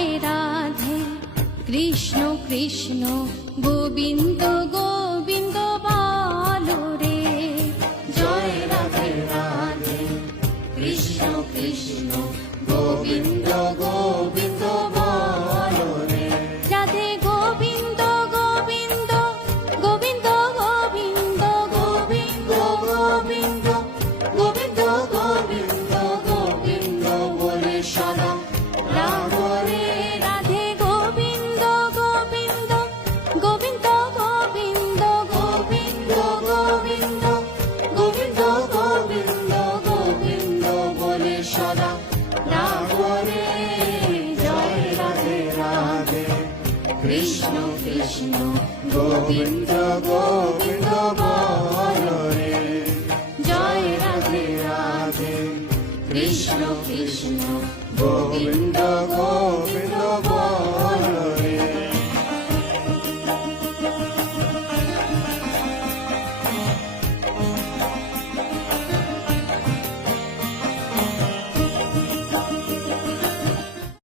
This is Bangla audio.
রাধে রাধে কৃষ্ণ কৃষ্ণ গোবিন্দ গোবিন্দ বলো রে। জয় রাধে রাধে কৃষ্ণ কৃষ্ণ গোবিন্দ গোবিন্দ বলো রে। রাধে গোবিন্দ গোবিন্দ গোবিন্দ গোবিন্দ গোবিন্দ গোবিন্দ গোবিন্দ গোবিন্দ গোবিন্দ বলে সদা রাধো রে। রাধে গোবিন্দ গোবিন্দ গোবিন্দ গোবিন্দ গোবিন্দ গোবিন্দ গোবিন্দ গোবিন্দ গোবিন্দ বলে সদা রাধো রে। জয় রাধে রাধে কৃষ্ণ কৃষ্ণ গোবিন্দ গোবিন্দ